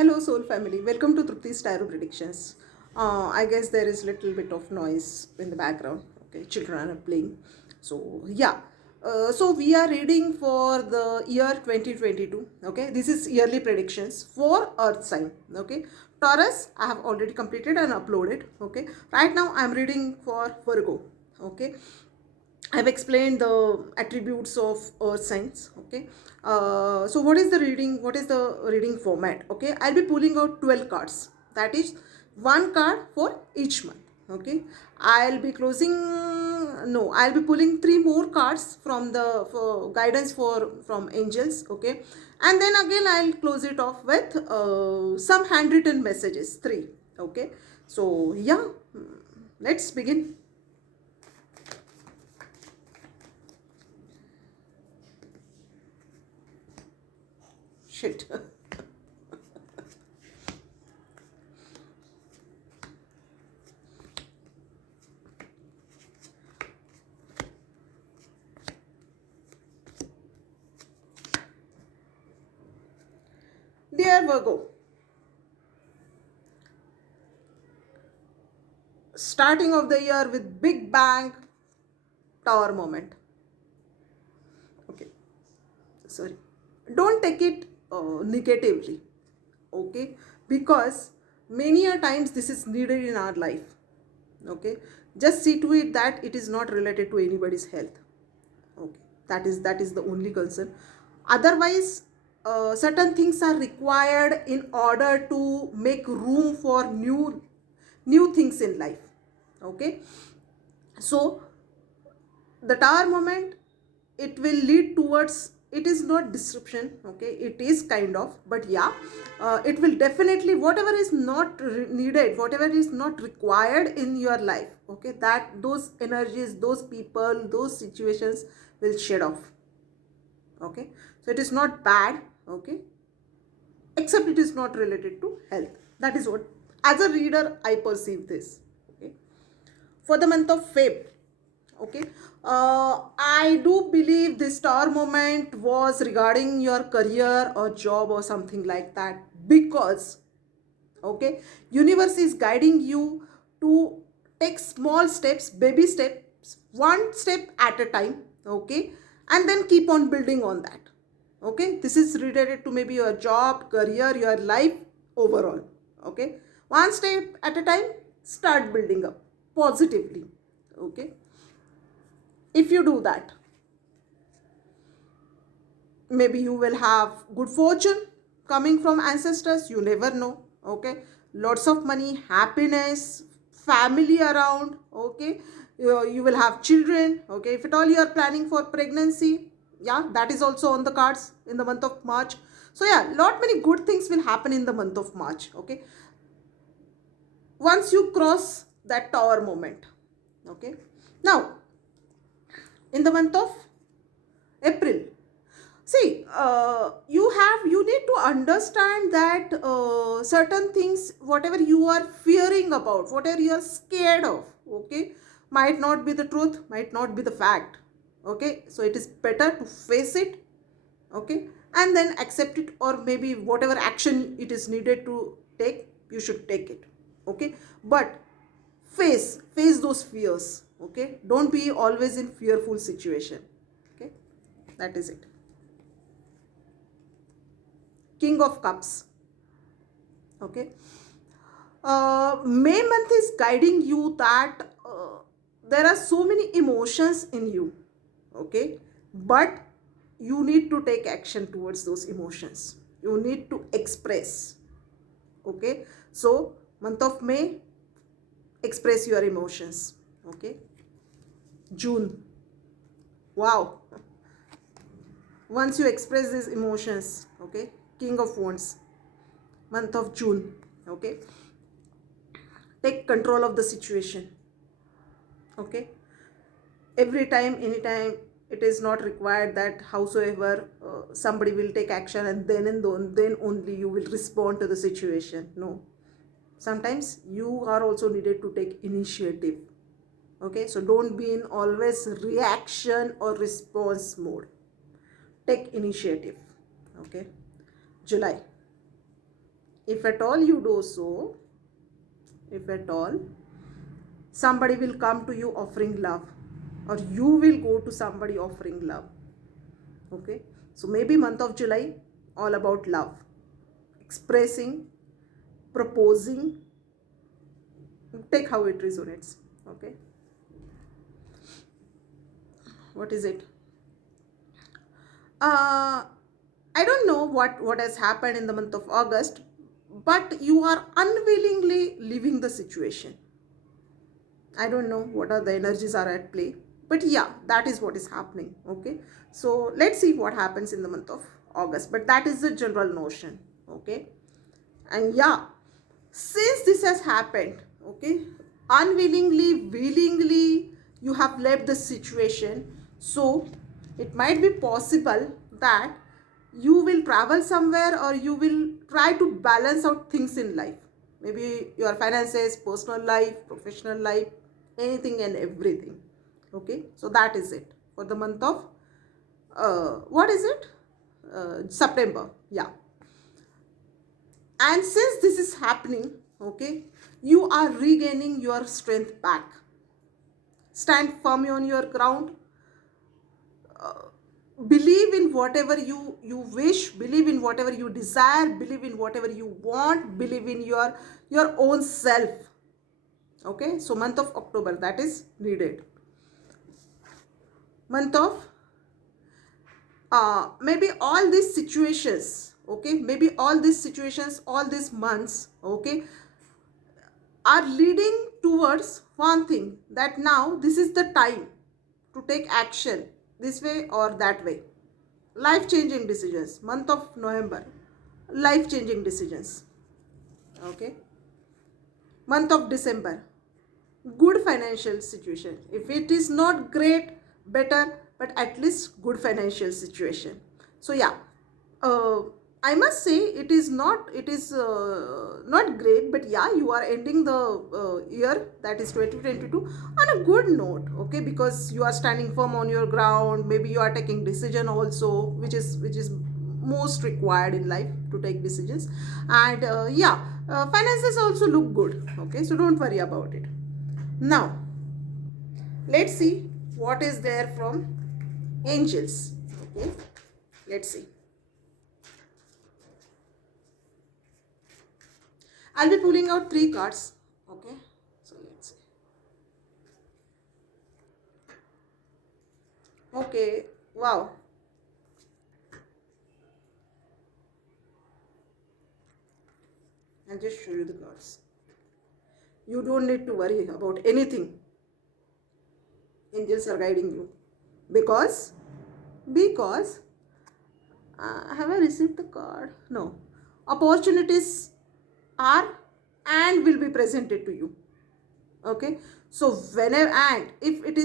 Hello, soul family. Welcome to Trupti's Tarot Predictions. I guess there is little bit of noise in the background. Okay, children are playing. So yeah. So we are reading for the year 2022. Okay, this is yearly predictions for Earth sign. Okay, Taurus I have already completed and uploaded. Okay, right now I am reading for Virgo. Okay, I've explained the attributes of earth signs. Okay. So what is the reading? What is the reading format? Okay. I'll be pulling out 12 cards. That is one card for each month. Okay. I'll be closing. No, I'll be pulling three more cards from the for guidance for from angels. Okay. And then again I'll close it off with some handwritten messages. Three. Okay. So yeah, let's begin. Shit. Dear Virgo, starting of the year with big bang tower moment. Okay, sorry. Don't take it negatively. Okay, because many a times this is needed in our life. Okay, just see to it that it is not related to anybody's health. Okay, that is the only concern. Otherwise, certain things are required in order to make room for new things in life. Okay, so the tower moment, it will lead towards, it is not disruption. Okay, it is kind of, but yeah, it will definitely, whatever is not needed, whatever is not required in your life, okay, that those energies, those people, those situations will shed off. Okay, so it is not bad. Okay, except it is not related to health. That is what, as a reader, I perceive this. Okay, for the month of Feb. Okay, I do believe this star moment was regarding your career or job or something like that, because okay, universe is guiding you to take small steps, baby steps, one step at a time. Okay, and then keep on building on that. Okay, this is related to maybe your job, career, your life overall. Okay, one step at a time, start building up positively. Okay, if you do that, maybe you will have good fortune coming from ancestors, you never know. Okay, lots of money, happiness, family around. Okay, you will have children. Okay, if at all you are planning for pregnancy, yeah, that is also on the cards in the month of March. So yeah, lot many good things will happen in the month of March. Okay, once you cross that tower moment. Okay, now in the month of April, see, you need to understand that certain things, whatever you are fearing about, whatever you are scared of, okay, might not be the truth, might not be the fact. Okay, so it is better to face it. Okay, and then accept it, or maybe whatever action it is needed to take, you should take it. Okay, but face those fears. Okay, don't be always in fearful situation. Okay, that is it. King of Cups. Okay, May month is guiding you that there are so many emotions in you. Okay, but you need to take action towards those emotions, you need to express. Okay, so month of May, express your emotions. Okay, June, wow, once you express these emotions. Okay, King of Wands, month of June. Okay, take control of the situation. Okay, every time, anytime, it is not required that howsoever somebody will take action and then only you will respond to the situation. No, sometimes you are also needed to take initiative. Okay, so don't be in always reaction or response mode, take initiative. Okay, July, if at all you do so, if at all, somebody will come to you offering love, or you will go to somebody offering love. Okay, so maybe month of July all about love, expressing, proposing. Take how it resonates. Okay, what is it? I don't know what has happened in the month of August, but you are unwillingly leaving the situation. I don't know what are the energies are at play, but yeah, that is what is happening. Okay, so let's see what happens in the month of August, but that is the general notion. Okay, and yeah, since this has happened, okay, unwillingly, willingly, you have left the situation. So it might be possible that you will travel somewhere, or you will try to balance out things in life, maybe your finances, personal life, professional life, anything and everything. Okay, so that is it for the month of what is it, September. Yeah, and since this is happening, okay, you are regaining your strength back. Stand firmly on your ground. Believe in whatever you wish, believe in whatever you desire, believe in whatever you want, believe in your own self. Okay, so month of October, that is needed. Month of maybe all these situations, okay, maybe all these situations, all these months, okay, are leading towards one thing, that now this is the time to take action this way or that way. Life changing decisions, month of November, life changing decisions. Okay, month of December, good financial situation. If it is not great, better, but at least good financial situation. So yeah, uh, I must say it is not great, but yeah, you are ending the year, that is 2022, on a good note. Okay, because you are standing firm on your ground. Maybe you are taking decision also, which is most required in life, to take decisions. And yeah, finances also look good. Okay, so don't worry about it. Now let's see what is there from angels. Okay, let's see. I'll be pulling out 3 cards. Okay, so let's see. Okay, wow. I'll just show you the cards. You don't need to worry about anything. Angels are guiding you, because have I received the card? No. Opportunities are and will be presented to you. Okay, so whenever, and if it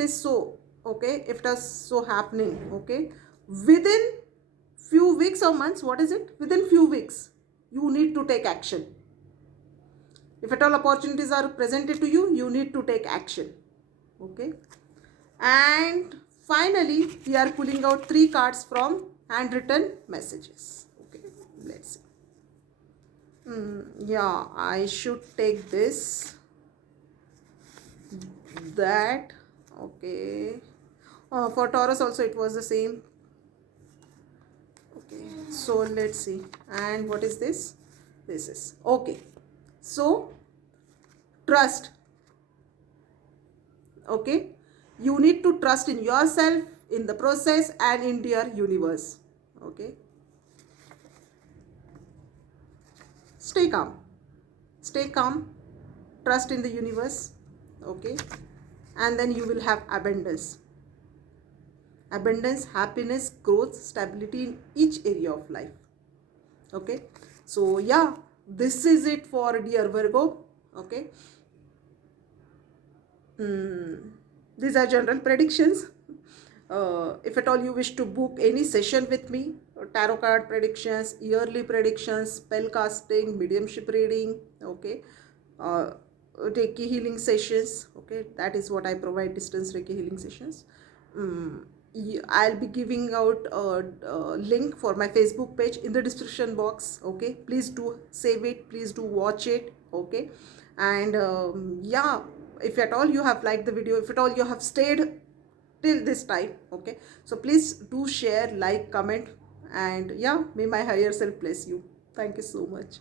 is so, okay, if it is so happening, okay, within few weeks or months, what is it, within few weeks, you need to take action. If at all opportunities are presented to you, you need to take action. Okay, and finally we are pulling out 3 cards from handwritten messages. Okay, let's see. Yeah, I should take this, that. Okay, for Taurus also it was the same. Okay, so let's see. And what is this? This is okay. So trust. Okay, you need to trust in yourself, in the process, and in your universe. Okay, stay calm, stay calm, trust in the universe. Okay, and then you will have abundance, happiness, growth, stability in each area of life. Okay, so yeah, this is it for dear Virgo. Okay, these are general predictions. If at all you wish to book any session with me, tarot card predictions, yearly predictions, spell casting, mediumship reading, okay, uh, Reiki healing sessions, okay, that is what I provide, distance Reiki healing sessions. I'll be giving out a link for my Facebook page in the description box. Okay, please do save it, please do watch it. Okay, and yeah, if at all you have liked the video, if at all you have stayed till this time, okay, so please do share, like, comment, and yeah, may my higher self bless you. Thank you so much.